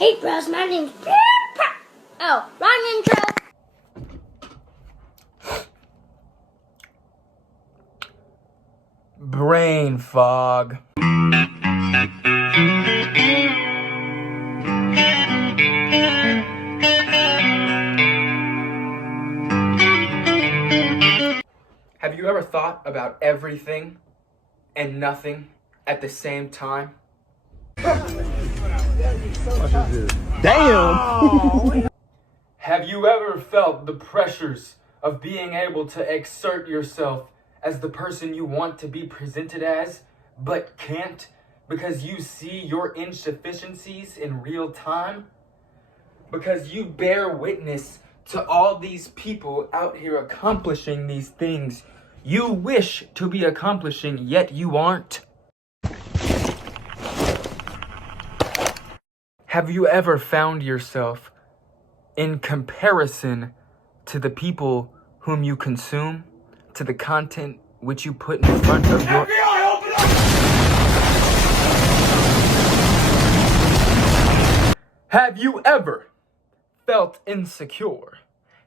Hey bros, my name's PewDiePie. Oh, wrong intro. Brain fog. Have you ever thought about everything and nothing at the same time? Damn! Have you ever felt the pressures of being able to exert yourself as the person you want to be presented as, but can't because you see your insufficiencies in real time? Because you bear witness to all these people out here accomplishing these things you wish to be accomplishing, yet you aren't? Have you ever found yourself in comparison to the people whom you consume, to the content which you put in front of your... FBI, open up! Have you ever felt insecure?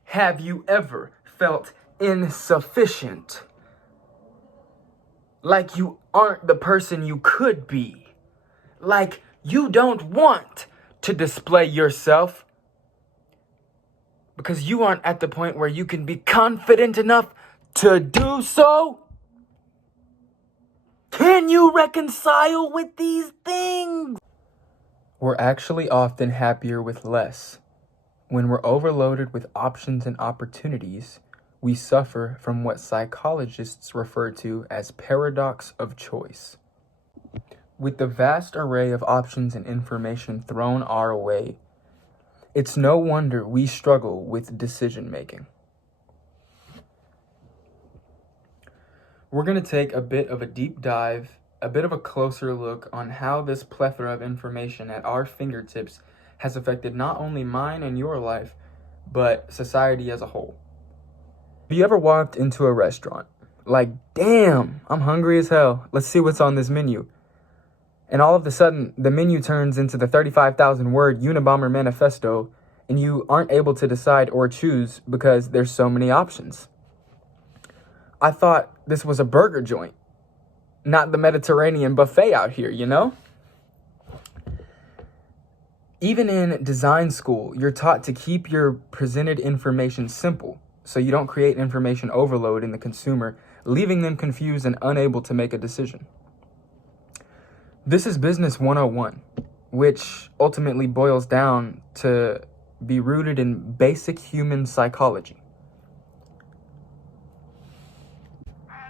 Have you ever felt insufficient? Like you aren't the person you could be? Like you don't want to display yourself because you aren't at the point where you can be confident enough to do so? Can you reconcile with these things? We're actually often happier with less. When we're overloaded with options and opportunities, we suffer from what psychologists refer to as paradox of choice. With the vast array of options and information thrown our way, it's no wonder we struggle with decision making. We're going to take a bit of a deep dive, a bit of a closer look on how this plethora of information at our fingertips has affected not only mine and your life, but society as a whole. Have you ever walked into a restaurant? Like, damn, I'm hungry as hell. Let's see what's on this menu. And all of a sudden, the menu turns into the 35,000-word Unabomber manifesto, and you aren't able to decide or choose because there's so many options. I thought this was a burger joint, not the Mediterranean buffet out here, you know? Even in design school, you're taught to keep your presented information simple, so you don't create information overload in the consumer, leaving them confused and unable to make a decision. This is Business 101, which ultimately boils down to be rooted in basic human psychology.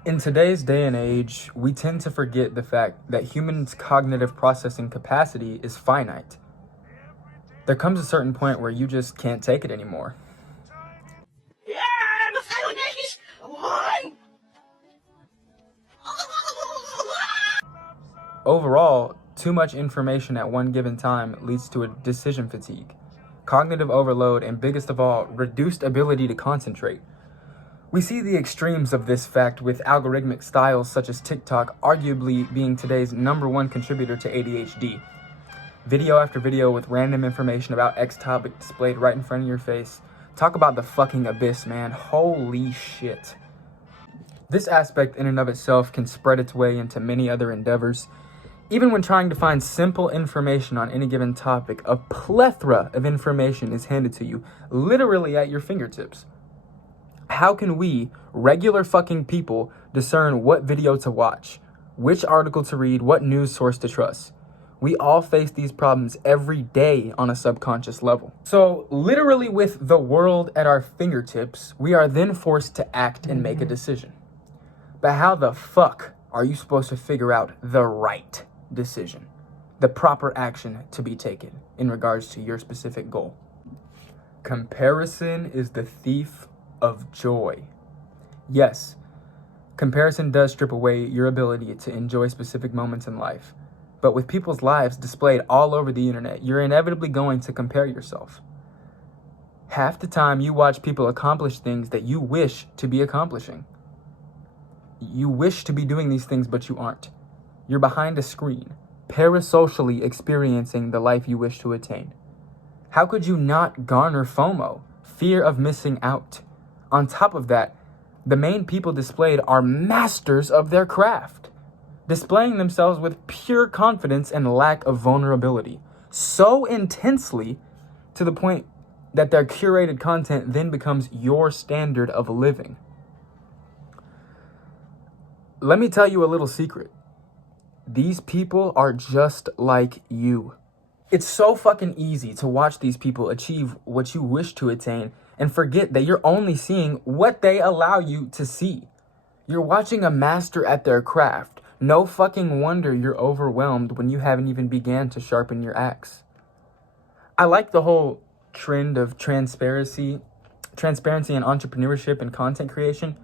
In today's day and age, we tend to forget the fact that humans' cognitive processing capacity is finite. There comes a certain point where you just can't take it anymore. Overall, too much information at one given time leads to a decision fatigue, cognitive overload, and biggest of all, reduced ability to concentrate. We see the extremes of this fact with algorithmic styles such as TikTok arguably being today's #1 contributor to ADHD. Video after video with random information about X topic displayed right in front of your face. Talk about the fucking abyss, man. Holy shit. This aspect in and of itself can spread its way into many other endeavors. Even when trying to find simple information on any given topic, a plethora of information is handed to you, literally at your fingertips. How can we, regular fucking people, discern what video to watch, which article to read, what news source to trust? We all face these problems every day on a subconscious level. So, literally with the world at our fingertips, we are then forced to act and make a decision. But how the fuck are you supposed to figure out the right decision, the proper action to be taken in regards to your specific goal? Comparison is the thief of joy. Yes, comparison does strip away your ability to enjoy specific moments in life. But with people's lives displayed all over the internet, you're inevitably going to compare yourself. Half the time you watch people accomplish things that you wish to be accomplishing. You wish to be doing these things, but you aren't. You're behind a screen, parasocially experiencing the life you wish to attain. How could you not garner FOMO, fear of missing out? On top of that, the main people displayed are masters of their craft, displaying themselves with pure confidence and lack of vulnerability, so intensely to the point that their curated content then becomes your standard of living. Let me tell you a little secret. These people are just like you. It's so fucking easy to watch these people achieve what you wish to attain and forget that you're only seeing what they allow you to see. You're watching a master at their craft. No fucking wonder you're overwhelmed when you haven't even began to sharpen your axe. I like the whole trend of transparency and entrepreneurship and content creation,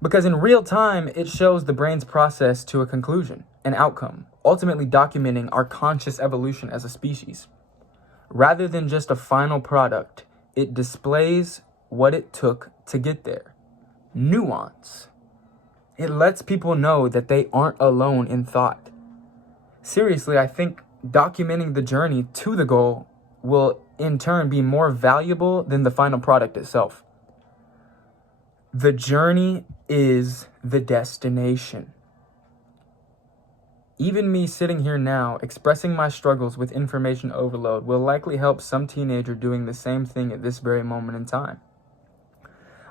because in real time, it shows the brain's process to a conclusion, an outcome, ultimately documenting our conscious evolution as a species. Rather than just a final product, it displays what it took to get there. Nuance. It lets people know that they aren't alone in thought. Seriously, I think documenting the journey to the goal will in turn be more valuable than the final product itself. The journey is the destination. Even me sitting here now, expressing my struggles with information overload, will likely help some teenager doing the same thing at this very moment in time.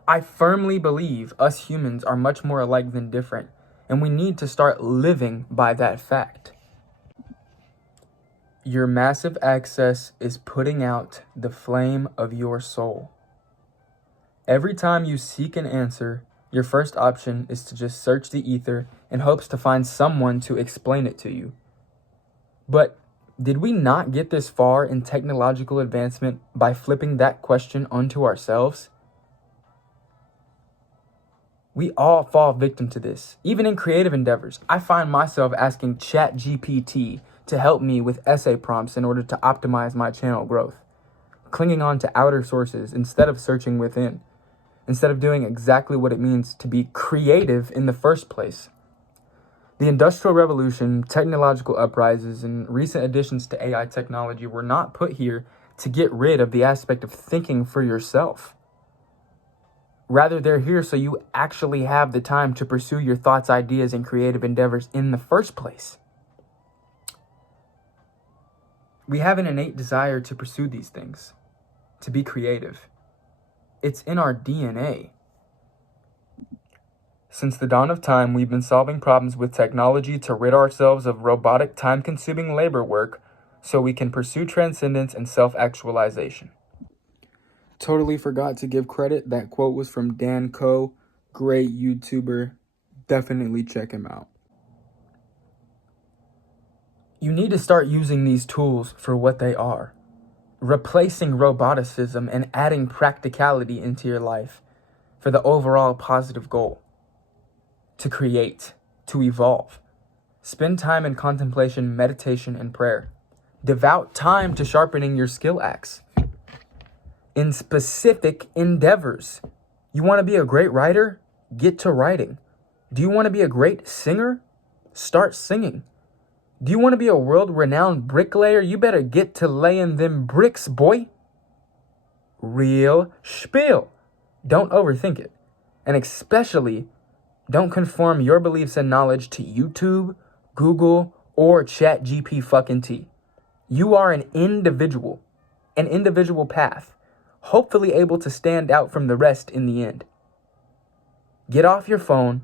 I firmly believe us humans are much more alike than different, and we need to start living by that fact. Your massive access is putting out the flame of your soul. Every time you seek an answer, your first option is to just search the ether in hopes to find someone to explain it to you. But did we not get this far in technological advancement by flipping that question onto ourselves? We all fall victim to this. Even in creative endeavors, I find myself asking ChatGPT to help me with essay prompts in order to optimize my channel growth, clinging on to outer sources instead of searching within, instead of doing exactly what it means to be creative in the first place. The Industrial Revolution, technological uprises, and recent additions to AI technology were not put here to get rid of the aspect of thinking for yourself. Rather, they're here so you actually have the time to pursue your thoughts, ideas, and creative endeavors in the first place. We have an innate desire to pursue these things, to be creative. It's in our DNA. Since the dawn of time, we've been solving problems with technology to rid ourselves of robotic, time-consuming labor work so we can pursue transcendence and self-actualization. Totally forgot to give credit. That quote was from Dan Koe, great YouTuber. Definitely check him out. You need to start using these tools for what they are, replacing roboticism and adding practicality into your life for the overall positive goal. To create, to evolve. Spend time in contemplation, meditation, and prayer. Devote time to sharpening your skill axe. In specific endeavors. You want to be a great writer? Get to writing. Do you want to be a great singer? Start singing. Do you want to be a world-renowned bricklayer? You better get to laying them bricks, boy. Real spiel. Don't overthink it. And especially, don't conform your beliefs and knowledge to YouTube, Google, or ChatGPT. You are an individual path, hopefully able to stand out from the rest in the end. Get off your phone,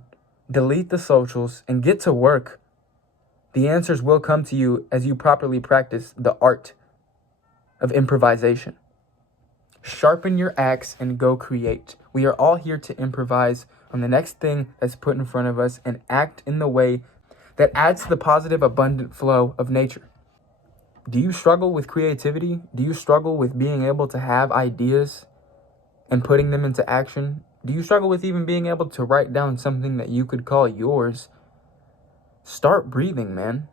delete the socials, and get to work. The answers will come to you as you properly practice the art of improvisation. Sharpen your axe and go create. We are all here to improvise on the next thing that's put in front of us and act in the way that adds to the positive, abundant flow of nature. Do you struggle with creativity? Do you struggle with being able to have ideas and putting them into action? Do you struggle with even being able to write down something that you could call yours? Start breathing, man.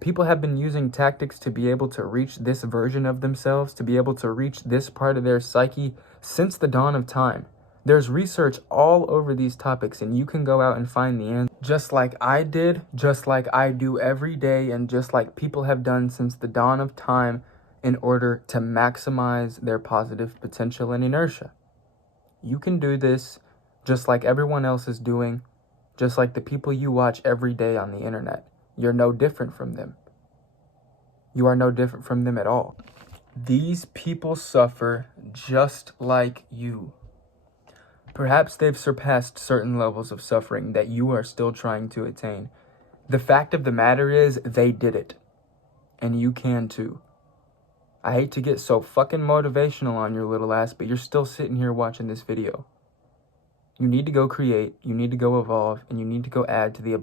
People have been using tactics to be able to reach this version of themselves, to be able to reach this part of their psyche since the dawn of time. There's research all over these topics, and you can go out and find the answer. Just like I did, just like I do every day, and just like people have done since the dawn of time in order to maximize their positive potential and inertia. You can do this just like everyone else is doing, just like the people you watch every day on the internet. You're no different from them. You are no different from them at all. These people suffer just like you. Perhaps they've surpassed certain levels of suffering that you are still trying to attain. The fact of the matter is, they did it. And you can too. I hate to get so fucking motivational on your little ass, but you're still sitting here watching this video. You need to go create, you need to go evolve, and you need to go add to the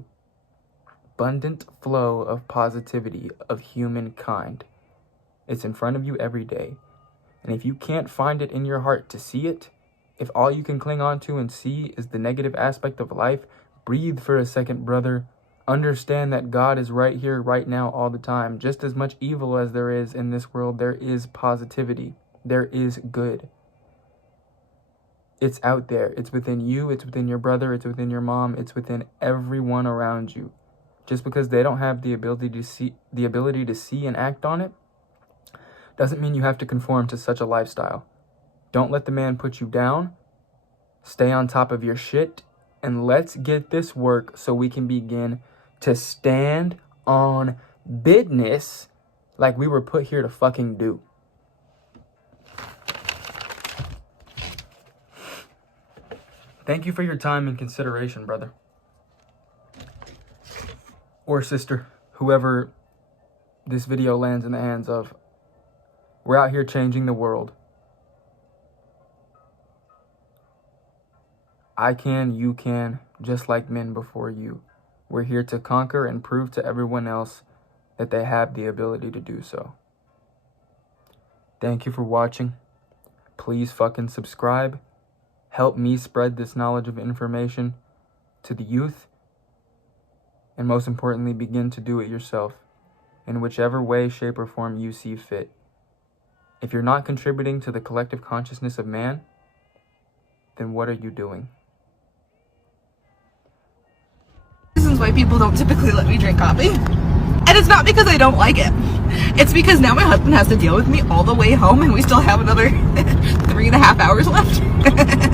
abundant flow of positivity of humankind. It's in front of you every day. And if you can't find it in your heart to see it, if all you can cling on to and see is the negative aspect of life, breathe for a second, brother. Understand that God is right here, right now, all the time. Just as much evil as there is in this world, there is positivity. There is good. It's out there. It's within you. It's within your brother. It's within your mom. It's within everyone around you. Just because they don't have the ability to see and act on it, doesn't mean you have to conform to such a lifestyle. Don't let the man put you down. Stay on top of your shit. And let's get this work so we can begin to stand on business like we were put here to fucking do. Thank you for your time and consideration, brother. Or sister, whoever this video lands in the hands of. We're out here changing the world. I can, you can, just like men before you. We're here to conquer and prove to everyone else that they have the ability to do so. Thank you for watching. Please fucking subscribe. Help me spread this knowledge of information to the youth. And most importantly, begin to do it yourself in whichever way, shape, or form you see fit. If you're not contributing to the collective consciousness of man, then what are you doing? Reasons why people don't typically let me drink coffee. And it's not because I don't like it. It's because now my husband has to deal with me all the way home and we still have another 3.5 hours left.